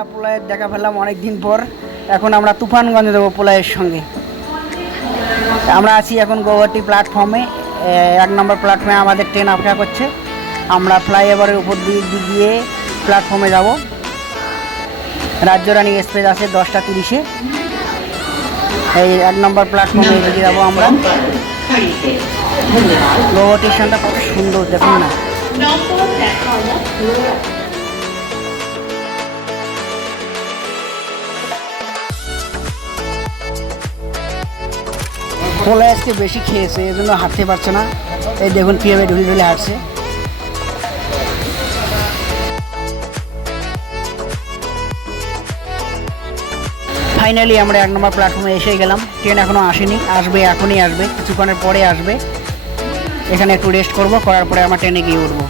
বন্ধুরা, পোলায়ের দেখা পেলাম অনেক দিন পর। এখন আমরা তুফানগঞ্জে দেবো পোলায়ের সঙ্গে। আমরা আছি এখন গৌহাটি প্ল্যাটফর্মে। 1 নম্বর প্ল্যাটফর্মে আমাদের ট্রেন অপেক্ষা করছে। আমরা ফ্লাইওভারের উপর দিয়ে গিয়ে প্ল্যাটফর্মে যাব। রাজ্যরানী এক্সপ্রেস আছে 10টা 30-এ। এই 1 নম্বর প্ল্যাটফর্মে এগিয়ে যাবো আমরা। গৌহাটি স্টেশনটা কত সুন্দর দেখুন না। পোলা আজকে বেশি খেয়েছে, এই জন্য হাঁটতে পারছে না। এই দেখুন কীভাবে ঢুলে ঢুলে হাঁটছে। ফাইনালি আমরা 1 নম্বর প্ল্যাটফর্মে এসে গেলাম। ট্রেন এখনও আসেনি, আসবে, এখনই আসবে, কিছুক্ষণের পরে আসবে। এখানে একটু রেস্ট করবো, করার পরে আমরা ট্রেনে গিয়ে উঠবো।